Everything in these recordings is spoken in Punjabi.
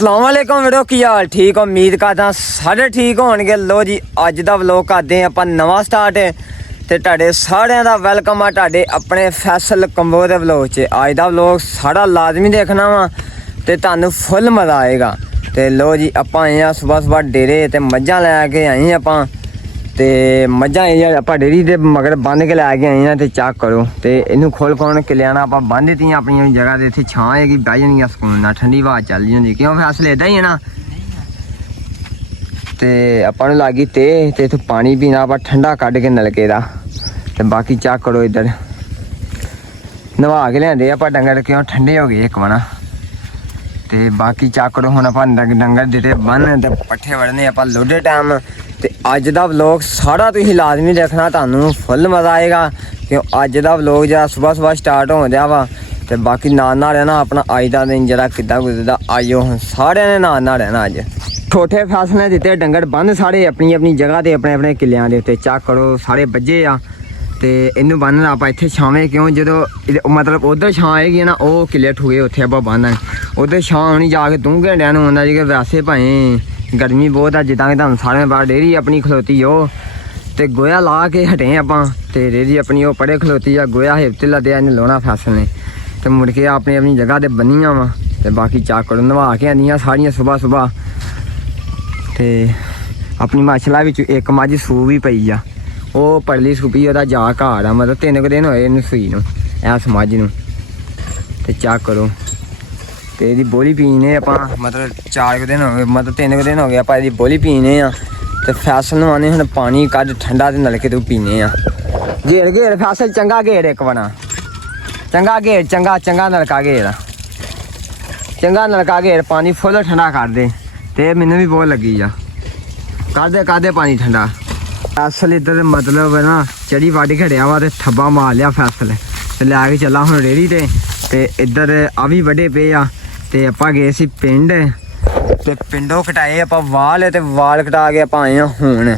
अस्सलाम वालेकुम वीडियो की हाल ठीक उम्मीद करदा सारे ठीक होणगे। लो जी अज दा व्लॉग करदे आपां नवां स्टार्ट ते तुहाडे सारिਆਂ ਦਾ ਵੈਲਕਮ ਆ ਤੁਹਾਡੇ ਆਪਣੇ ਫੈਸਲ ਕੰਬੋ ਦੇ ਵਲੌਗ 'ਚ। ਅੱਜ ਦਾ ਵਲੌਗ ਸਾਰਾ ਲਾਜ਼ਮੀ ਦੇਖਣਾ ਵਾ ਤੇ ਤੁਹਾਨੂੰ ਫੁੱਲ ਮਜ਼ਾ ਆਏਗਾ। ਤੇ ਲੋ ਜੀ ਆਪਾਂ ਆਏ ਆ ਸਵੇਰ ਡੇਰੇ ਤੇ ਮੱਝਾਂ ਲੈ ਕੇ ਆਏ ਆਪਾਂ ਤੇ ਮੱਝਾਂ ਇਹ ਆਪਾਂ ਡੇਰੀ ਦੇ ਮਗਰ ਬੰਨ ਕੇ ਲੈ ਕੇ ਆਏ ਆ ਤੇ ਚੈੱਕ ਕਰੋ ਤੇ ਇਹਨੂੰ ਖੋਲ ਕੇ ਲਿਆਣਾ ਆਪਾਂ ਬੰਨ ਦਿੱਤੀਆਂ ਆਪਣੀ ਜਗ੍ਹਾ ਤੇ। ਇੱਥੇ ਛਾਂ ਹੈਗੀ ਬਹਿ ਜਾਣਗੀਆਂ ਸਕੂਨ ਨਾਲ, ਠੰਡੀ ਹਵਾ ਚੱਲਦੀ ਹੁੰਦੀ। ਕਿਉਂ ਫੈਸਲੇ ਇਦਾਂ ਹੀ ਹੈ ਨਾ। ਤੇ ਆਪਾਂ ਨੂੰ ਲੱਗੀ ਤੇ ਇੱਥੇ ਪਾਣੀ ਪੀਣਾ ਆਪਾਂ ਠੰਡਾ ਕੱਢ ਕੇ ਨਲਕੇ ਦਾ। ਤੇ ਬਾਕੀ ਚੈੱਕ ਕਰੋ ਇੱਧਰ ਨਵਾ ਕੇ ਲਿਆਂਦੇ ਆਪਾਂ ਡੰਗਰ, ਕਿਉਂ ਠੰਡੇ ਹੋ ਗਏ ਇੱਕ ਵਾਰ। ਤੇ ਬਾਕੀ ਚੈੱਕ ਕਰੋ ਹੁਣ ਆਪਾਂ ਡੰਗਰ ਦਿੱਤੇ ਬੰਨ ਤੇ ਪੱਠੇ ਵੜਨੇ ਆਪਾਂ ਲੋਡੇ ਟਾਈਮ। ਤੇ ਅੱਜ ਦਾ ਵਲੌਗ ਸਾਰਾ ਤੁਸੀਂ ਲਾਜ਼ਮੀ ਦੇਖਣਾ, ਤੁਹਾਨੂੰ ਫੁੱਲ ਮਜ਼ਾ ਆਏਗਾ। ਕਿਉਂ ਅੱਜ ਦਾ ਵਲੌਗ ਜਿਹੜਾ ਸਵੇਰ ਸਟਾਰਟ ਹੋ ਰਿਹਾ ਵਾ। ਤੇ ਬਾਕੀ ਨਾਲ ਰਹਿਣਾ ਆਪਣਾ ਅੱਜ ਦਾ ਦਿਨ ਜਿਹੜਾ ਕਿੱਦਾਂ ਗੁਜ਼ਰਦਾ ਆਇਓ ਹੁਣ ਸਾਰਿਆਂ ਨੇ ਨਾਲ ਰਹਿਣਾ। ਅੱਜ ਛੋਟੇ ਫੈਸਲੇ ਦਿੱਤੇ ਡੰਗਰ ਬੰਨ ਸਾਰੇ ਆਪਣੀ ਜਗ੍ਹਾ ਤੇ ਆਪਣੇ ਕਿੱਲਿਆਂ ਦੇ ਉੱਤੇ। ਚੈੱਕ ਕਰੋ ਸਾਰੇ ਵੱਜੇ ਆ ਤੇ ਇਹਨੂੰ ਬੰਨਣਾ ਆਪਾਂ ਇੱਥੇ ਛਾਵੇਂ। ਕਿਉਂ ਜਦੋਂ ਮਤਲਬ ਉਧਰ ਛਾਂ ਆਏਗੀ ਨਾ ਉਹ ਕਿੱਲੇ ਠੂਏ ਉੱਥੇ ਆਪਾਂ ਬੰਨਾਂਗੇ। ਉਧਰ ਛਾਂ ਆਉਣੀ ਜਾ ਕੇ 2 ਘੰਟਿਆਂ ਨੂੰ ਆਉਂਦਾ ਜੀ ਕਿ ਵੈਸੇ ਭਾਵੇਂ ਗਰਮੀ ਬਹੁਤ ਆ ਜਿੱਦਾਂ ਕਿ ਤੁਹਾਨੂੰ ਸਾਰਿਆਂ ਬਾਹਰ ਡੇਰੀ ਆਪਣੀ ਖਲੋਤੀ ਉਹ ਤੇ ਗੋਇਆ ਲਾ ਕੇ ਹਟੇ ਆਪਾਂ। ਤੇ ਡੇਰੀ ਆਪਣੀ ਉਹ ਪੜੇ ਖਲੋਤੀ ਆ, ਗੋਇਆ ਹਿੱਪ ਤੇ ਲੱਦਿਆ ਇਹਨੇ ਲਾਉਣਾ ਫੈਸਲ ਨੇ ਤੇ ਮੁੜ ਕੇ ਆਪਣੀ ਜਗ੍ਹਾ ਤੇ ਬੰਨੀਆਂ ਵਾ। ਤੇ ਬਾਕੀ ਚੈੱਕ ਕਰੋ ਨਵਾ ਕੇ ਆਂਦੀਆਂ ਸਾਰੀਆਂ ਸੁਬਾਹ ਤੇ ਆਪਣੀ ਮਾਸ਼ਲਾ ਵਿੱਚ ਇੱਕ ਮੱਝ ਸੂ ਵੀ ਪਈ ਆ, ਉਹ ਪਰਲੀ ਸੂਪੀ ਉਹਦਾ ਜਾ ਘਾੜ ਆ। ਮਤਲਬ 3 ਦਿਨ ਹੋਏ ਇਹਨੂੰ ਸੂਈ ਨੂੰ ਇਸ ਮੱਝ ਨੂੰ। ਤੇ ਚੈੱਕ ਕਰੋ ਤੇ ਇਹਦੀ ਬੋਲੀ ਪੀਣੇ ਆਪਾਂ ਮਤਲਬ 4 ਦਿਨ ਹੋ ਗਏ, ਮਤਲਬ 3 ਦਿਨ ਹੋ ਗਏ ਆਪਾਂ ਇਹਦੀ ਬੋਲੀ ਪੀਣੇ ਆ। ਤੇ ਫੈਸਲ ਨੂੰ ਆਨੇ ਹੁਣ ਪਾਣੀ ਕੱਢ ਠੰਡਾ ਤੇ ਨਲਕੇ ਤੋਂ ਪੀਣੇ ਆ। ਘੇਰ ਫੈਸਲ ਚੰਗਾ ਘੇਰ ਇੱਕ ਬਣਾ, ਚੰਗਾ ਘੇਰ ਚੰਗਾ ਨਲਕਾ ਘੇਰ, ਚੰਗਾ ਨਲਕਾ ਘੇਰ ਪਾਣੀ ਫੁੱਲ ਠੰਡਾ ਕਰ ਦੇ। ਤੇ ਮੈਨੂੰ ਵੀ ਬਹੁਤ ਲੱਗੀ ਆ, ਕਰਦੇ ਪਾਣੀ ਠੰਡਾ। ਫੈਸਲ ਇੱਧਰ ਮਤਲਬ ਹੈ ਨਾ ਚੜੀ ਵੱਢ ਖੜਿਆ ਵਾ ਤੇ ਥੱਬਾ ਮਾਰ ਲਿਆ ਫੈਸਲ ਤੇ ਲੈ ਕੇ ਚੱਲਾ ਹੁਣ ਰੇਹੜੀ ਤੇ। ਤੇ ਇੱਧਰ ਆ ਵੀ ਵੱਡੇ ਪਏ ਆ। ਤੇ ਆਪਾਂ ਗਏ ਸੀ ਪਿੰਡ ਤੇ ਪਿੰਡੋਂ ਕਟਾਏ ਆਪਾਂ ਵਾਲ ਤੇ ਵਾਲ ਕਟਾ ਕੇ ਆਪਾਂ ਆਏ ਆ ਹੁਣ।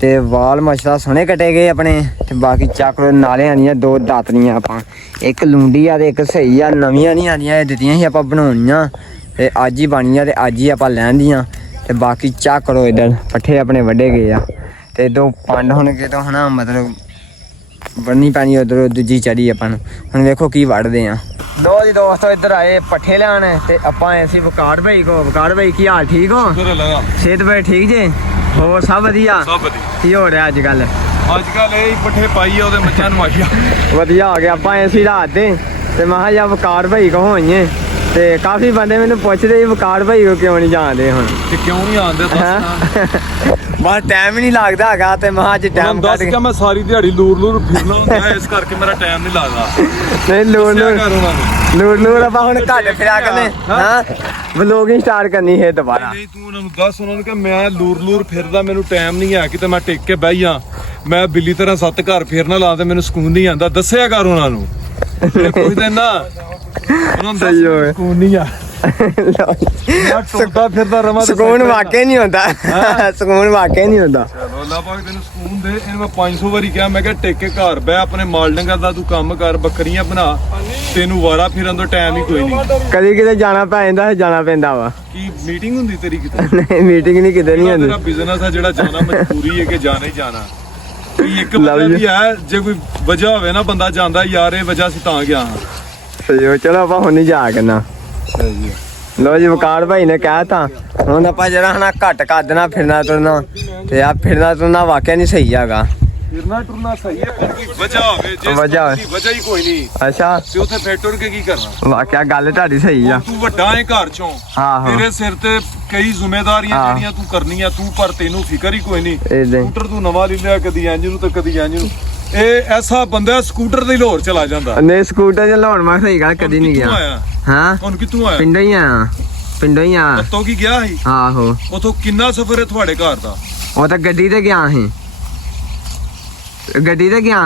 ਤੇ ਵਾਲ ਮਸ਼ਰਾ ਸੋਹਣੇ ਕੱਟੇ ਗਏ ਆਪਣੇ। ਤੇ ਬਾਕੀ ਚੱਕਰ ਨਾਲਿਆਂ ਦੀਆਂ 2 ਦਾਤਰੀਆਂ ਆਪਾਂ, ਇੱਕ ਲੂੰਡੀ ਆ ਤੇ ਇੱਕ ਸਹੀ ਆ, ਨਵੀਆਂ ਨਹੀਂ ਆਉਂਦੀਆਂ ਇਹ ਦਿੱਤੀਆਂ ਸੀ ਆਪਾਂ ਬਣਾਉਣੀਆਂ ਤੇ ਅੱਜ ਹੀ ਬਣੀਆਂ ਤੇ ਅੱਜ ਹੀ ਆਪਾਂ ਲੈਂਦੀਆਂ। ਤੇ ਬਾਕੀ ਚੱਕ ਕਰੋ ਇੱਧਰ ਪੱਠੇ ਆਪਣੇ ਵੱਢੇ ਗਏ ਆ ਤੇ 2 ਪੰਡ ਹੋਣਗੇ ਤਾਂ ਹਨਾ ਮਤਲਬ ਬੰਨੀ ਪੈਣੀ ਉਧਰ ਦੂਜੀ ਚੜੀ ਆਪਾਂ ਨੂੰ। ਹੁਣ ਵੇਖੋ ਕੀ ਵੱਢਦੇ ਆ। ਲੋ ਜੀ ਦੋਸਤੋ ਇੱਧਰ ਆਏ ਪੱਠੇ ਲੈਣ ਤੇ ਆਪਾਂ ਆਏ ਸੀ ਵਕਾਰ ਭਾਈ ਕੋ। ਵਕਾਰ ਭਾਈ ਕੀ ਹਾਲ ਠੀਕ ਹੋ? ਸਿਹਤ ਭਾਈ ਠੀਕ ਜੇ? ਹੋਰ ਸਭ ਵਧੀਆ? ਕੀ ਹੋ ਰਿਹਾ ਅੱਜ ਕੱਲ ਇਹ ਪੱਠੇ ਪਾਈ ਆ ਉਹਦੇ ਮੱਝਾਂ ਨੂੰ ਆਈਆ ਵਧੀਆ ਹੋ ਗਿਆ। ਆਪਾਂ ਆਏ ਸੀ ਰਾਤ ਦੇ ਤੇ ਮੈਂ ਕਿਹਾ ਵਕਾਰ ਭਾਈ ਕੋ ਹੋਈਏ ਤੇ ਕਾਫੀ ਬੰਦੇ ਮੈਨੂੰ ਪੁੱਛਦੇ ਸੀ ਵਕਾਰ ਭਾਈ ਕੋ ਕਿਉਂ ਨਹੀਂ ਜਾਣਦੇ ਹੁਣ ਤੇ ਕਿਉਂ ਨਹੀਂ ਆਉਂਦੇ ਬਸ ਟਾਈਮ ਹੀ ਨਹੀਂ ਲੱਗਦਾ ਹੈਗਾ। ਤੇ ਮੈਂ ਅੱਜ ਟਾਈਮ ਕੱਢ ਕੇ ਮੈਂ ਸਾਰੀ ਦਿਹਾੜੀ ਲੂਰ ਫਿਰਨਾ ਹੁੰਦਾ ਇਸ ਕਰਕੇ ਮੇਰਾ ਟਾਈਮ ਨਹੀਂ ਲੱਗਦਾ। ਨਹੀਂ ਲੂਰ ਆਪਾਂ ਹੁਣ ਘੱਟ ਫਿਰਿਆ ਕਰਨੇ। ਹਾਂ ਵਲੋਗਿੰਗ ਸਟਾਰਟ ਕਰਨੀ ਹੈ ਦੁਬਾਰਾ। ਨਹੀਂ ਤੂੰ ਉਹਨਾਂ ਨੂੰ ਦੱਸ ਉਹਨਾਂ ਨੂੰ ਕਿ ਮੈਂ ਲੂਰ ਫਿਰਦਾ, ਮੈਨੂੰ ਟਾਈਮ ਨਹੀਂ ਹੈ ਕਿਤੇ ਮੈਂ ਟਿਕ ਕੇ ਬਹਿ ਜਾ। ਮੈਂ ਬਿੱਲੀ ਤਰ੍ਹਾਂ 7 ਘਰ ਫੇਰਨਾ ਲਾ ਤੇ ਮੈਨੂੰ ਸਕੂਨ ਨਹੀਂ ਆਉਂਦਾ। ਦੱਸਿਆ ਕਰ ਉਹਨਾਂ ਨੂੰ ਕੋਈ ਦਿਨ ਨਾ ਸਹੀ ਹੋਵੇ ਸਕੂਨ ਨਹੀਂ ਆ ਟੁੱਟਦਾ ਫਿਰਦਾ ਰਵਾਂ। ਸਕੂਨ ਵਾਕਈ ਨਹੀਂ ਹੁੰਦਾ, ਸਕੂਨ ਵਾਕਈ ਨਹੀਂ ਹੁੰਦਾ। ਚਲੋ ਅੱਲਾ ਪਾਕ ਤੈਨੂੰ ਸਕੂਨ ਦੇ। ਇਹਨੂੰ ਮੈਂ 500 ਵਾਰੀ ਕਿਹਾ ਮੈਂ ਕਿਹਾ ਟਿਕ ਕੇ ਘਰ ਬਹਿ, ਆਪਣੇ ਮਾਲ ਡੰਗਰ ਦਾ ਤੂੰ ਕੰਮ ਕਰ, ਬੱਕਰੀਆਂ ਬਣਾ, ਤੈਨੂੰ ਵਾਰਾ ਫਿਰਨ ਦਾ ਟਾਈਮ ਹੀ ਕੋਈ ਨਹੀਂ। ਕਦੀ ਕਿਤੇ ਜਾਣਾ ਪੈ ਜਾਂਦਾ, ਜਾਣਾ ਪੈਂਦਾ ਵਾ। ਕੀ ਮੀਟਿੰਗ ਹੁੰਦੀ ਤੇਰੀ ਕਿਤੇ? ਨਹੀਂ ਮੀਟਿੰਗ ਨਹੀਂ ਕਿਤੇ ਨਹੀਂ ਹੁੰਦੀ। ਤੇਰਾ ਬਿਜ਼ਨਸ ਆ ਜਿਹੜਾ ਜਾਣਾ ਮਜਬੂਰੀ ਹੈ ਕਿ ਜਾਣਾ ਹੀ ਜਾਣਾ। ਇੱਕ ਵਜ੍ਹਾ ਵੀ ਹੈ, ਜੇ ਕੋਈ ਵਜ੍ਹਾ ਹੋਵੇ ਨਾ ਬੰਦਾ ਜਾਂਦਾ ਯਾਰ ਇਹ ਵਜ੍ਹਾ ਸੀ ਤਾਂ ਗਿਆ ਹਾਂ। ਸਹੀ ਹੋ। ਚਲੋ ਆਪਾਂ ਹੁਣ ਨਹੀਂ ਜਾ ਕਰਨਾ। ਲੋ ਜੀ ਵਕਾਰ ਭਾਈ ਨੇ ਕਹਿਤਾ ਹੁਣ ਆਪਾਂ ਜਿਹੜਾ ਹਨਾ ਘੱਟ ਕਰ ਦੇਣਾ ਫਿਰਨਾ ਤੁਰਨਾ। ਤੇ ਆ ਫਿਰਨਾ ਤੁਰਨਾ ਵਾਕਿਆ ਨਹੀਂ ਸਹੀ ਹੈਗਾ। ਫਿਰਨਾ ਟੁਰਨਾ ਸਹੀ ਹੈ ਪਰ ਕੋਈ ਵਜ੍ਹਾ ਹੋਵੇ, ਜੇ ਵਜ੍ਹਾ ਹੀ ਕੋਈ ਨਹੀਂ। ਅੱਛਾ ਤੇ ਉੱਥੇ ਫੇਰ ਟੁਰ ਕੇ ਕੀ ਕਰਨਾ? ਵਾਕਿਆ ਗੱਲ ਤੁਹਾਡੀ ਸਹੀ ਆ। ਤੂੰ ਵੱਡਾ ਹੈ ਘਰ ਚੋਂ, ਤੇਰੇ ਸਿਰ ਤੇ ਕਈ ਜ਼ਿੰਮੇਵਾਰੀਆਂ ਜਿਹੜੀਆਂ ਤੂੰ ਕਰਨੀਆਂ ਤੂੰ, ਪਰ ਤੈਨੂੰ ਫਿਕਰ ਹੀ ਕੋਈ ਨਹੀਂ। ਸਕੂਟਰ ਤੂੰ ਨਵਾਂ ਲੈ ਲਿਆ, ਕਦੀ ਇੰਜ ਨੂੰ ਤੇ ਕਦੀ ਇੰਜ ਨੂੰ। ਇਹ ਐਸਾ ਬੰਦਾ ਸਕੂਟਰ ਦੇ ਲਾਹੌਰ ਚਲਾ ਜਾਂਦਾ। ਨਹੀਂ ਸਕੂਟਰ ਦੇ ਲਾਹੌਰ ਮੈਂ ਸਹੀ ਗੱਲ ਕਦੀ ਨਹੀਂ ਗਿਆ। ਹਾਂ ਹੁਣ ਕਿੱਥੋਂ ਆਇਆ? ਪਿੰਡੋਂ ਹੀ ਆ। ਉੱਤੋਂ ਕੀ ਗਿਆ ਸੀ? ਆਹੋ। ਉਥੋਂ ਕਿੰਨਾ ਸਫ਼ਰ ਹੈ ਤੁਹਾਡੇ ਘਰ ਦਾ? ਉਹ ਤਾਂ ਗੱਡੀ ਤੇ ਗਿਆ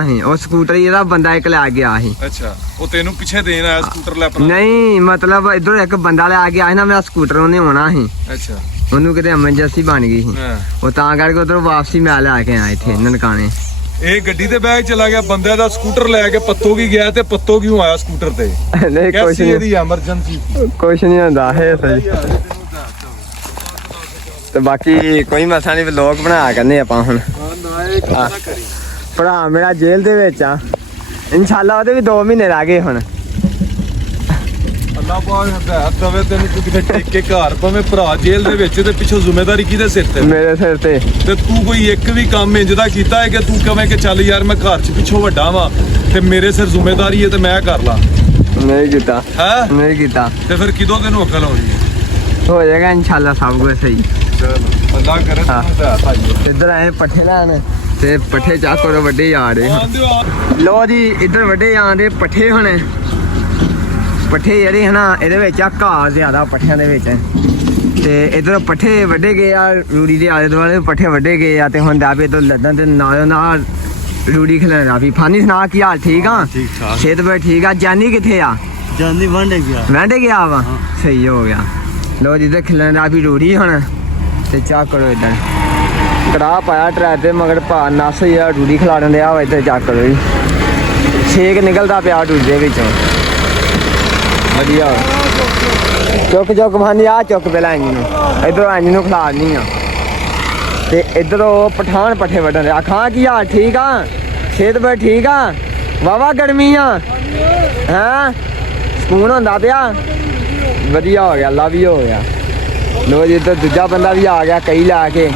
ਸੀ, ਉਹ ਸਕੂਟਰ ਇਹਦਾ ਬੰਦਾ ਇੱਕ ਲੈ ਗਿਆ ਸੀ। ਅੱਛਾ ਉਹ ਤੈਨੂੰ ਪਿੱਛੇ ਦੇਣ ਆਇਆ ਸਕੂਟਰ ਲੈ ਆਪਣਾ? ਨਹੀਂ ਮਤਲਬ ਇੱਧਰ ਇੱਕ ਬੰਦਾ ਲੈ ਗਿਆ ਸੀ ਨਾ, ਮੇਰਾ ਸਕੂਟਰ ਉਹਨੇ ਆਉਣਾ ਸੀ। ਅੱਛਾ ਉਹਨੂੰ ਕਿਤੇ ਐਮਰਜੈਂਸੀ ਬਣ ਗਈ ਸੀ, ਉਹ ਤਾਂ ਕਰਕੇ ਉਧਰੋਂ ਵਾਪਸੀ ਮੈਂ ਲੈ ਕੇ ਆਇਆ ਇੱਥੇ ਨਨਕਾਣੇ। ਇਹ ਗੱਡੀ ਤੇ ਬੈਗ ਚਲਾ ਗਿਆ, ਬੰਦੇ ਦਾ ਸਕੂਟਰ ਲੈ ਕੇ ਪੱਤੋ ਕੀ ਗਿਆ ਤੇ ਪੱਤੋ ਕਿਉਂ ਆਇਆ ਸਕੂਟਰ ਤੇ? ਨਹੀਂ ਕੁਛ ਕੈਸੀ ਨਹੀਂ, ਇਹਦੀ ਐਮਰਜੈਂਸੀ ਕੁਛ ਨਹੀਂ ਹੁੰਦਾ ਹੈ ਸਹੀ। ਤੇ ਬਾਕੀ ਕੋਈ ਮਸਾ ਨਹੀਂ, ਵਲੌਗ ਬਣਾ ਕਰਨੇ ਆਪਾਂ ਹੁਣ। ਭਰਾ ਮੇਰਾ ਜੇਲ੍ਹ ਦੇ ਵਿੱਚ ਆ, ਇਨਸ਼ਾਅੱਲਾ ਉਹਦੇ ਵੀ 2 ਮਹੀਨੇ ਰਹਿ ਗਏ ਹੁਣ। ਅੱਲਾ ਪਾਕ ਹਦਾਇਤ ਦੇਵੇ ਤੈਨੂੰ, ਤੂੰ ਕਿਤੇ ਟਿੱਕੇ ਘਰ ਭਾਵੇਂ ਭਰਾ ਜੇਲ੍ਹ ਦੇ ਵਿੱਚ ਤੇ ਪਿੱਛੋਂ ਜ਼ਿੰਮੇਵਾਰੀ ਕਿਹਦੇ ਸਿਰ ਤੇ? ਮੇਰੇ ਸਿਰ ਤੇ। ਤੇ ਤੂੰ ਕੋਈ ਇੱਕ ਵੀ ਕੰਮ ਇੰਜ ਦਾ ਕੀਤਾ ਹੈ ਕਿ ਤੂੰ ਕਵੇਂ ਕਿ ਚੱਲ ਯਾਰ ਮੈਂ ਘਰ 'ਚ ਪਿੱਛੋਂ ਵੱਡਾ ਵਾਂ ਤੇ ਮੇਰੇ ਸਿਰ ਜ਼ਿੰਮੇਵਾਰੀ ਹੈ ਤੇ ਮੈਂ ਕਰ ਲਾਂ? ਨਹੀਂ ਕੀਤਾ, ਹੈ ਨਹੀਂ ਕੀਤਾ। ਤੇ ਫਿਰ ਕਿਦੋਂ ਤੈਨੂੰ ਅਕਲ ਆਉਣੀ ਹੈ? ਹੋ ਜਾਏਗਾ ਇਨਸ਼ਾਅੱਲਾ ਸਭ ਕੁਝ ਸਹੀ। ਚਲੋ ਅੱਲਾ ਕਰੇ ਤੈਨੂੰ ਹਦਾਇਤ ਆਈਏ। ਇੱਧਰ ਆਏ ਪੱਠੇ ਲੈਣ ਤੇ ਪੱਠੇ ਚੱਕ ਕਰੋ ਵੱਡੇ ਆ ਰਹੇ। ਲੋ ਜੀ ਇੱਧਰ ਵੱਡੇ ਆਂਦੇ ਪੱਠੇ ਹੁਣ। ਪੱਠੇ ਜਿਹੜੇ ਹਨਾ ਇਹਦੇ ਵਿੱਚ ਆ ਘਾਹ ਜ਼ਿਆਦਾ ਪੱਠਿਆਂ ਦੇ ਵਿੱਚ, ਤੇ ਇੱਧਰ ਪੱਠੇ ਵੱਡੇ ਗਏ ਆ, ਰੂੜੀ ਦੇ ਆਲੇ ਦੁਆਲੇ ਪੱਠੇ ਵੱਡੇ ਗਏ ਆ, ਤੇ ਹੁਣ ਦਾਬੇ ਤੋਂ ਲੱਦਾਂ ਤੇ ਨਾਲੋਂ ਨਾਲ ਰੂੜੀ ਖਿਲਾਣਾ ਵੀ। ਫਾਨੀ ਸੁਣਾ ਕੀ ਹਾਲ? ਠੀਕ ਆ? ਠੀਕ ਠਾਕ। ਸਿਹਤ ਬਈ ਠੀਕ ਆ? ਜਾਨੀ ਕਿੱਥੇ ਆ? ਜਾਂਦੀ ਵਾਂਡੇ ਗਿਆ, ਵਾਂਡੇ ਗਿਆ ਵਾ। ਸਹੀ ਹੋ ਗਿਆ। ਲੋ ਜਿੱਦਾਂ ਖਿਲਾਣਾ ਵੀ ਰੂੜੀ ਹੁਣ ਤੇ ਚਾਹ ਕਰੋ। ਇੱਧਰ ਕੜਾਹ ਪਾਇਆ ਟਰੈਕ ਤੇ ਮਗਰ ਭਾ ਨਸ ਯਾਰ ਰੂੜੀ ਖਿਲਾਣ ਡਿਆ ਵਾ। ਇੱਧਰ ਚੱਕ ਕਰੋ ਜੀ, ਛੇਕ ਨਿਕਲਦਾ ਪਿਆ ਰੂੜੀ ਦੇ ਵਿੱਚੋਂ। ਵਧੀਆ ਚੁੱਕ ਚੁੱਕ ਭਾਨੀ ਆ ਚੁੱਕ ਪਹਿਲਾਂ ਇੰਜ ਨੂੰ, ਇੱਧਰੋਂ ਇੰਜ ਨੂੰ ਖਿਲਾਰਨੀ ਆ। ਤੇ ਇੱਧਰੋਂ ਪਠਾਨ ਪੱਠੇ ਵੱਢਣ ਦੇ। ਆਖਾਂ ਕੀ ਹਾਲ? ਠੀਕ ਆ? ਸਿਹਤ ਬਈ ਠੀਕ ਆ? ਵਾਵਾ ਗਰਮੀ ਆ ਹੈਂ? ਸਕੂਨ ਹੁੰਦਾ ਪਿਆ? ਵਧੀਆ ਹੋ ਗਿਆ, ਅੱਲਾ ਵੀ ਹੋ ਗਿਆ। ਲੋ ਜੀ ਇੱਧਰ ਦੂਜਾ ਬੰਦਾ ਵੀ ਆ ਗਿਆ ਕਈ ਲਾ ਕੇ,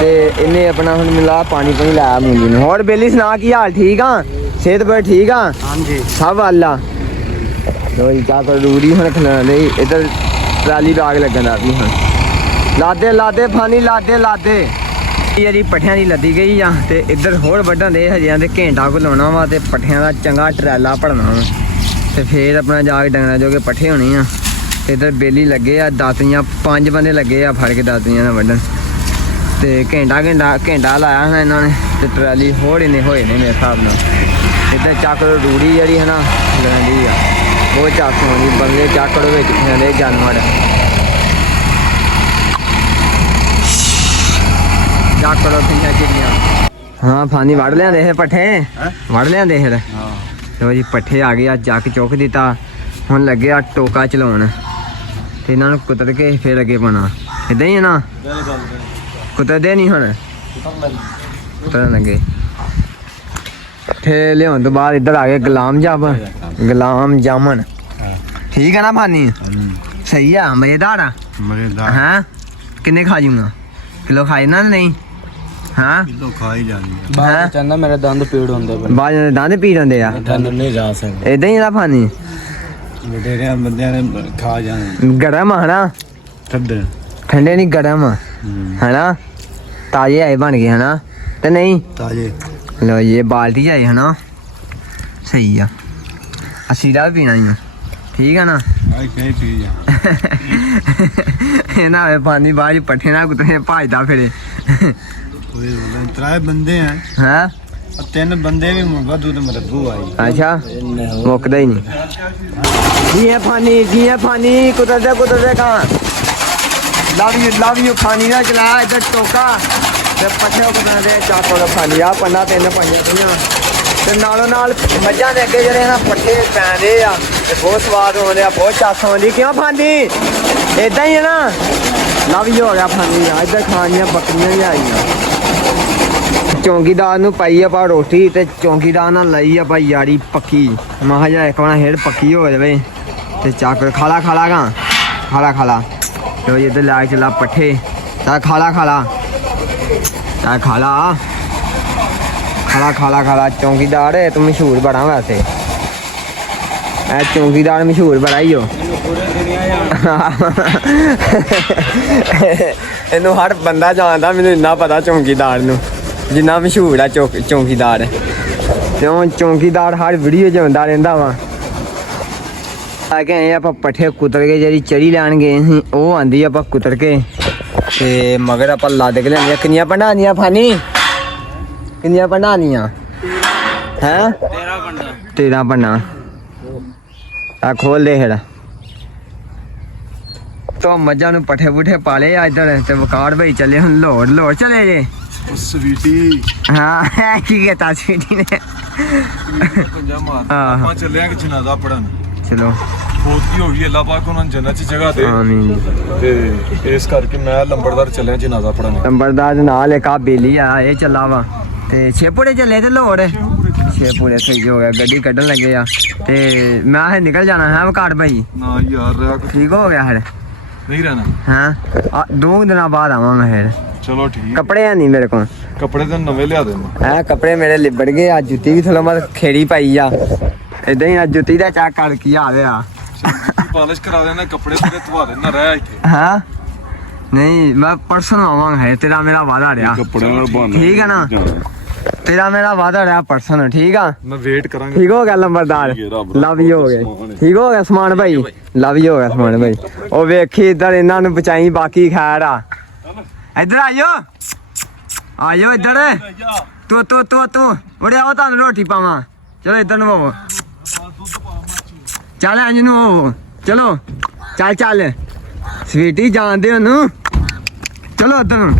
ਤੇ ਇਹਨੇ ਆਪਣਾ ਹੁਣ ਮਿਲਾ ਪਾਣੀ ਪਾਣੀ ਲਾਇਆ ਮੁੰਡੀ ਨੂੰ। ਹੋਰ ਬੇਲੀ ਸੁਣਾ ਕੀ ਹਾਲ? ਠੀਕ ਆ? ਸਿਹਤ ਬਈ ਠੀਕ ਆ? ਹਾਂਜੀ ਸਭ ਅੱਲਾ। ਲੋ ਜੀ ਚਾਹ ਕਰ ਰੂੜੀ ਹੁਣ ਖਿਲਾਉਣ ਲਈ। ਇੱਧਰ ਟਰਾਲੀ ਬਾਗ ਲੱਗਣ ਦਾ ਵੀ ਹੁਣ। ਲਾਦੇ ਲਾਦੇ ਫਾਨੀ ਲਾਦੇ ਲਾਦੇ। ਇਹ ਜਿਹੜੀ ਪੱਠਿਆਂ ਦੀ ਲੱਦੀ ਗਈ ਆ, ਤੇ ਇੱਧਰ ਹੋਰ ਵੱਢਣ ਦੇ ਹਜਿਆਂ ਤੇ ਘੰਟਾ ਕੋ ਲਾਉਣਾ ਵਾ, ਤੇ ਪੱਠਿਆਂ ਦਾ ਚੰਗਾ ਟਰਾਲਾ ਭਰਨਾ ਵਾ, ਤੇ ਫੇਰ ਆਪਣਾ ਜਾ ਕੇ ਡੰਗਰਾਂ ਜੋਗੇ ਪੱਠੇ ਹੋਣੇ ਆ। ਤੇ ਇੱਧਰ ਬੇਲੀ ਲੱਗੇ ਆ, ਦਾਤੀਆਂ 5 ਬੰਦੇ ਲੱਗੇ ਆ ਫੜ ਕੇ ਦਾਤੀਆਂ ਨਾਲ ਵੱਢਣ। ਤੇ ਘੰਟਾ ਲਾਇਆ ਹੋਣਾ ਇਹਨਾਂ ਨੇ, ਤੇ ਟਰਾਲੀ ਹੋਰ ਇਹਨੇ ਹੋਏ ਨੇ ਮੇਰੇ ਹਿਸਾਬ ਨਾਲ। ਇੱਧਰ ਚੱਕ ਰੂੜੀ ਜਿਹੜੀ ਹੈ ਨਾ ਲੈਂਦੀ ਆ, ਉਹ ਚੱਕ ਹੋਣੀ ਬੰਦੇ ਚੱਕ ਵਿੱਚ ਖਾਂਦੇ ਜਾਨਵਰ। ਚੱਕ ਕਰੋ ਪਿੰਡਾਂ ਚਿੜੀਆਂ। ਹਾਂ ਫਾਨੀ ਵੱਢ ਲਿਆਂਦੇ ਇਹ ਪੱਠੇ, ਵੱਢ ਲਿਆਂਦੇ ਫਿਰ। ਲੋ ਜੀ ਪੱਠੇ ਆ ਗਏ ਆ, ਚੱਕ ਚੁੱਕ ਦਿੱਤਾ। ਹੁਣ ਲੱਗੇ ਆ ਟੋਕਾ ਚਲਾਉਣ, ਤੇ ਇਹਨਾਂ ਨੂੰ ਕੁਤਰ ਕੇ ਫਿਰ ਅੱਗੇ ਪਾਉਣਾ। ਇਦਾਂ ਹੀ ਹੈ ਨਾ? ਕੁਤਰਦੇ ਨਹੀਂ ਹੁਣ, ਕੁਤਰਨ ਲੱਗੇ। ਪੱਠੇ ਲਿਆਉਣ ਤੋਂ ਬਾਅਦ ਇੱਧਰ ਆ ਗਏ ਗੁਲਾਮ ਜਾਮਨ। ਠੀਕ ਹੈ ਨਾ ਫਾਨੀ? ਸਹੀ ਆ, ਮਜ਼ੇਦਾਰ ਆ। ਮਜ਼ੇਦਾਰ ਹਾਂ ਕਿੰਨੇ ਖਾ ਜੂਗਾ? ਕਿਲੋ ਖਾਏ ਨਾ? ਨਹੀਂ ਹਾਂ ਕਿਲੋ ਖਾ ਹੀ ਜਾਂਦੀ ਹਾਂ ਚੰਦਾ ਮੇਰੇ ਦੰਦ ਪੀੜ ਹੁੰਦੇ ਪਏ, ਬਾਜ ਦੇ ਦੰਦ ਪੀੜ ਹੁੰਦੇ ਆ। ਦੰਦ ਨਹੀਂ ਜਾ ਸਕਦੇ। ਇਦਾਂ ਹੀ ਆ ਫਾਨੀ? ਵਡੇਰਿਆਂ ਬੰਦਿਆਂ ਨੇ ਖਾ ਜਾਣੇ। ਗਰਮ ਆ ਹਨਾ? ਠੰਡੇ ਨਹੀਂ ਗਰਮ ਹਨਾ? ਤਾਜ਼ੇ ਆਏ ਬਣ ਗਏ ਹਨਾ? ਤੇ ਨਹੀਂ ਤਾਜ਼ੇ। ਲੋ ਇਹ ਬਾਲਟੀ ਆਈ ਹਨਾ? ਸਹੀ ਆ। ਅਸੀਂ ਦਾ ਵੀ ਪੀਣਾ ਹੀ ਆ। ਠੀਕ ਆ ਨਾ? ਆਈ ਕਹੀ ਪੀ ਜਾ। ਇਹ ਨਾ ਹੋਵੇ ਪਾਣੀ ਬਾਅਦ ਪੱਠੇ ਨਾਲ ਕੁੱਤੇ ਭਜਦਾ ਫਿਰੇ। ਕੋਈ ਤਰਾਏ ਬੰਦੇ ਆ ਹਾਂ? 3 ਬੰਦੇ ਵੀ ਵਾਧੂ ਤੇ ਮਰਬੂ ਆਈ। ਅੱਛਾ ਮੁੱਕਦਾ ਹੀ ਨਹੀਂ। ਜੀ ਹੈ ਪਾਣੀ ਕੁਦਰਦੇ ਕਾ ਲਵ ਯੂ ਪਾਣੀ ਨਾ ਚਲਾ। ਇੱਧਰ ਟੋਕਾ ਤੇ ਪੱਠੇ ਕੁਦਰਦੇ ਚਾਕੋ ਪਾਣੀ ਆ ਪੰਨਾ 3 ਪਾਈਆਂ ਪਈਆਂ, ਤੇ ਨਾਲੋਂ ਨਾਲ ਮੱਝਾਂ ਦੇ ਅੱਗੇ ਜਿਹੜੇ ਨਾ ਪੱਠੇ ਪੈਂਦੇ ਆ, ਤੇ ਬਹੁਤ ਸਵਾਦ ਆਉਂਦੇ ਆ, ਬਹੁਤ ਚਾਸ ਆਉਂਦੀ। ਕਿਉਂ ਫਾਂਦੀ? ਏਦਾਂ ਹੀ ਹੈ ਨਾ? ਲਵ ਯੂ ਹੋ ਗਿਆ ਫਾਂਦੀ ਆ। ਇੱਧਰ ਖਾਣੀਆਂ ਬੱਕਰੀਆਂ ਵੀ ਆਈਆਂ। ਚੌਂਕੀਦਾਰ ਨੂੰ ਪਾਈ ਆਪਾਂ ਰੋਟੀ, ਤੇ ਚੌਂਕੀਦਾਰ ਨਾਲ ਲਈ ਆਪਾਂ ਯਾਰੀ ਪੱਕੀ। ਮਹਾ ਜਾ ਇੱਕ ਵਾਰ ਹੇੜ ਪੱਕੀ ਹੋ ਜਾਵੇ ਤੇ ਚੱਕ ਖਾਲਾ ਖਾਲਾ। ਲੋ ਇੱਧਰ ਲੈ ਚਲਾ ਪੱਠੇ ਤਾਂ ਖਾਲਾ ਚੌਂਕੀਦਾਰ ਤੂੰ ਮਸ਼ਹੂਰ ਬੜਾ ਵੈਸੇ। ਇਹ ਚੌਂਕੀਦਾਰ ਮਸ਼ਹੂਰ ਬੜਾ ਹੀ ਹੋ। ਇਹਨੂੰ ਹਰ ਬੰਦਾ ਜਾਣਦਾ, ਮੈਨੂੰ ਇੰਨਾ ਪਤਾ ਚੌਂਕੀਦਾਰ ਨੂੰ, ਜਿੰਨਾ ਮਸ਼ਹੂਰ ਆ ਚੌਂਕੀਦਾਰ। ਕਿਉਂ ਚੌਂਕੀਦਾਰ ਹਰ ਵੀਡੀਓ 'ਚ ਆਉਂਦਾ ਰਹਿੰਦਾ ਵਾ। ਆ ਕੇ ਆਏ ਆਪਾਂ ਪੱਠੇ ਕੁਤਰ ਕੇ, ਜਿਹੜੀ ਚੜੀ ਲੈਣ ਗਏ ਸੀ ਉਹ ਆਂਦੀ ਆਪਾਂ ਕੁਤਰ ਕੇ, ਤੇ ਮਗਰ ਆਪਾਂ ਲੱਦ ਕੇ ਲੈਣੀਆਂ। ਕਿੰਨੀਆਂ ਬਣਾਉਣੀਆਂ ਫਾਨੀ? ਕਿੰਨੀਆਂ ਬਣਾਉਣੀਆਂ ਹੈ? 13 ਬਣਾ। ਆ ਖੋਲ ਦੇ ਹੇੜਾ ਦੋਸਤੋ ਮੱਝਾਂ ਨੂੰ ਪੱਠੇ ਪੁੱਠੇ ਪਾ ਲਏ ਆ ਇੱਧਰ ਤੇ ਵਕਾਰ ਭਾਈ ਚੱਲੇ ਹੁਣ ਲੋੜ ਚਲੇ ਜੇ ਉਹ ਸਵੀਟੀ ਹਾਂ ਕੀ ਕਹਤਾ ਸਵੀਟੀ ਨੇ ਪੰਜਾ ਮਾਰ ਆਪਾਂ ਚੱਲਿਆ ਕਿ ਜਨਾਜ਼ਾ ਪੜਨ ਚਲੋ ਬਹੁਤ ਕੀ ਹੋ ਗਈ ਅੱਲਾਹ ਪਾਕ ਉਹਨਾਂ ਜੰਨਤ 'ਚ ਜਗ੍ਹਾ ਦੇ ਆਮੀਨ ਤੇ ਇਸ ਕਰਕੇ ਮੈਂ ਲੰਬੜਦਾਰ ਚੱਲਿਆ ਜਨਾਜ਼ਾ ਪੜਨ ਲੰਬੜਦਾਰ ਨਾਲ ਇੱਕ ਆ ਬੇਲੀ ਆ ਇਹ ਚੱਲਾ ਵਾ ਤੇ ਛੇਪੂੜੇ ਚੱਲੇ ਤੇ ਲੋੜ ਛੇਪੂੜੇ ਸਹੀ ਹੋ ਗਿਆ ਗੱਡੀ ਕੱਢਣ ਲੱਗੇ ਆ ਤੇ ਮੈਂ ਇਹ ਨਿਕਲ ਜਾਣਾ ਹੈ ਵਕਾਰ ਭਾਈ ਨਾ ਯਾਰ ਰਿਹਾ ਠੀਕ ਹੋ ਗਿਆ ਫਿਰ ਨਹੀਂ ਰਹਿਣਾ ਹਾਂ 2 ਦਿਨਾਂ ਬਾਅਦ ਆਵਾਂਗਾ ਫਿਰ ਚਲੋ ਠੀਕ ਕੱਪੜੇ ਨਹੀਂ ਮੇਰੇ ਕੋਲ ਕੱਪੜੇ ਤਾਂ ਨਵੇਂ ਲਿਆ ਦੇਣਾ ਕੱਪੜੇ ਮੇਰੇ ਲਿਬੜ ਗਏ ਆ ਜੁੱਤੀ ਵੀ ਥੋੜਾ ਮਤ ਖੇੜੀ ਪਾਈ ਆ ਇਦਾਂ ਹੀ ਆ ਜੁੱਤੀ ਦਾ ਚੱਕ ਕਰ ਕੀ ਹਾਲ ਆ ਪਾਲਿਸ਼ ਕਰਾ ਦੇਣਾ ਕੱਪੜੇ ਤੇਰੇ ਧਵਾ ਦੇਣਾ ਰਹਿ ਇੱਥੇ ਹਾਂ ਨਹੀਂ ਮੈਂ ਪਰਸੋਂ ਆਵਾਂਗਾ ਹੈ ਤੇਰਾ ਮੇਰਾ ਵਾਦਾ ਰਿਹਾ ਕੱਪੜਿਆਂ ਨਾਲ ਬਹਾਨਾ ਠੀਕ ਆ ਨਾ ਤੇਰਾ ਮੇਰਾ ਵਾਦਾ ਰਿਹਾ ਪਰਸੋਂ ਠੀਕ ਆ ਮੈਂ ਵੇਟ ਕਰਾਂਗਾ ਠੀਕ ਹੋ ਗਿਆ ਲੰਬੜਦਾਰ ਲਵ ਯੂ ਹੋ ਗਿਆ ਠੀਕ ਹੋ ਗਿਆ ਸਮਾਨ ਭਾਈ ਲਵ ਯੂ ਹੋ ਗਿਆ ਸਮਾਨ ਭਾਈ ਉਹ ਵੇਖੀ ਇੱਧਰ ਇਹਨਾਂ ਨੂੰ ਬਚਾਈ ਬਾਕੀ ਖੈਰ ਆ ਇੱਧਰ ਆਇਓ ਇੱਧਰ ਤੂੰ ਉੜਿਆ ਉਹ ਤੁਹਾਨੂੰ ਰੋਟੀ ਪਾਵਾਂ ਚਲੋ ਇੱਧਰ ਨੂੰ ਆਵੋ ਚੱਲ ਅੰਜ ਨੂੰ ਆਵੋ ਚਲੋ ਚੱਲ ਸਵੀਟੀ ਜਾਣਦੇ ਉਹਨੂੰ ਚਲੋ ਉੱਧਰ ਨੂੰ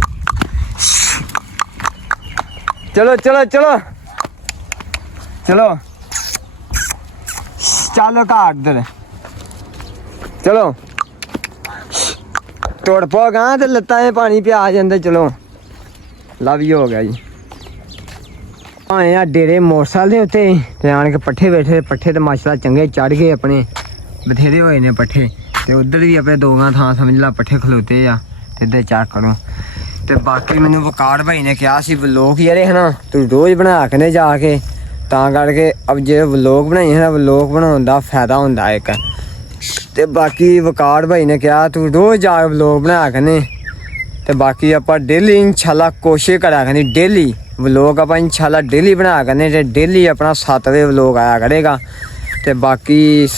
ਚਲੋ ਘਾਟ ਦਰ ਚਲੋ ਤੋੜ ਪੋਗਾ ਤੇ ਲੱਤਾਂ 'ਚ ਪਾਣੀ ਪਿਆ ਜਾਂਦੇ ਚਲੋ ਲਵ ਯੂ ਹੋ ਗਿਆ ਜੀ ਆਏ ਆ ਡੇਰੇ ਮੋਟਰਸਾਈਕਲ ਦੇ ਉੱਤੇ ਤੇ ਆਣ ਕੇ ਪੱਠੇ ਬੈਠੇ ਪੱਠੇ ਤੇ ਮਾਸ਼ਾਅੱਲਾ ਚੰਗੇ ਚੜ ਗਏ ਆਪਣੇ ਬਥੇਰੇ ਹੋਏ ਨੇ ਪੱਠੇ ਤੇ ਉਧਰ ਵੀ ਆਪਣੇ ਦੋਗਾਂ ਥਾਂ ਸਮਝ ਲਾ ਪੱਠੇ ਖਲੋਤੇ ਆ ਤੇ ਇੱਧਰ ਚੈੱਕ ਕਰੋ ਤੇ ਬਾਕੀ ਮੈਨੂੰ ਵਕਾਰ ਭਾਈ ਨੇ ਕਿਹਾ ਸੀ ਵਲੋਗ ਯਾਰੇ ਹਨਾ ਤੂੰ ਰੋਜ਼ ਬਣਾ ਕੇ ਨੇ ਜਾ ਕੇ ਤਾਂ ਕਰਕੇ ਅਬ ਜੇ ਵਲੋਗ ਬਣਾਈ ਹੈ ਵਲੋਗ ਬਣਾਉਣ ਦਾ ਫਾਇਦਾ ਹੁੰਦਾ ਇੱਕ ਤੇ ਬਾਕੀ ਵਕਾਰ ਭਾਈ ਨੇ ਕਿਹਾ ਤੂੰ ਰੋਜ਼ ਜਾ ਕੇ ਵਲੋਗ ਬਣਾ ਕੇ ਨੇ ਤੇ ਬਾਕੀ ਆਪਾਂ ਡੇਲੀ ਇਨਸ਼ਾਅੱਲਾ ਕੋਸ਼ਿਸ਼ ਕਰਾ ਕਰਨੀ ਡੇਲੀ ਵਲੋਗ ਆਪਾਂ ਇਨਸ਼ਾਅੱਲਾ ਡੇਲੀ ਬਣਾ ਕਰਨੇ ਤੇ ਡੇਲੀ ਆਪਣਾ 7 ਵਜੇ ਵਲੋਗ ਆਇਆ ਕਰੇਗਾ ਤੇ ਬਾਕੀ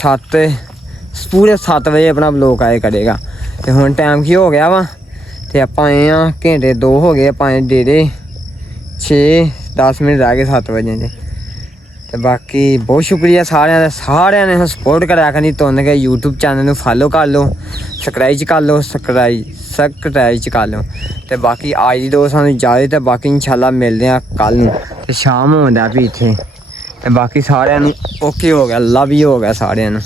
ਪੂਰੇ 7 ਵਜੇ ਆਪਣਾ ਵਲੋਗ ਆਇਆ ਕਰੇਗਾ ਤੇ ਹੁਣ ਟਾਈਮ ਕੀ ਹੋ ਗਿਆ ਵਾ ਤੇ ਆਪਾਂ ਆਏ ਆ ਘੰਟੇ 2 ਹੋ ਗਏ ਆਪਾਂ ਡੇਰੇ 6-10 ਮਿੰਟ ਰਹਿ ਗਏ 7 ਵਜੇ ਦੇ ਤੇ ਬਾਕੀ ਬਹੁਤ ਸ਼ੁਕਰੀਆ ਸਾਰਿਆਂ ਨੇ ਸਪੋਰਟ ਕਰਿਆ ਕਰਨੀ ਤੁੰਨ ਕੇ YouTube ਚੈਨਲ ਨੂੰ ਫਾਲੋ ਕਰ ਲਓ ਸਬਸਕ੍ਰਾਈਬ ਕਰ ਲਓ ਸਬਸਕ੍ਰਾਈਬ ਕਰ ਲਓ ਤੇ ਬਾਕੀ ਅੱਜ ਦੀ ਦੋ ਸਾਨੂੰ ਇਜਾਜ਼ਤ ਤੇ ਬਾਕੀ ਇਨਸ਼ਾਅੱਲਾ ਮਿਲਦੇ ਆ ਕੱਲ ਨੂੰ ਤੇ ਸ਼ਾਮ ਹੁੰਦਾ ਵੀ ਇੱਥੇ ਤੇ ਬਾਕੀ ਸਾਰਿਆਂ ਨੂੰ ਓਕੇ ਹੋ ਗਿਆ ਲਵ ਯੂ ਹੋ ਗਿਆ ਸਾਰਿਆਂ ਨੂੰ।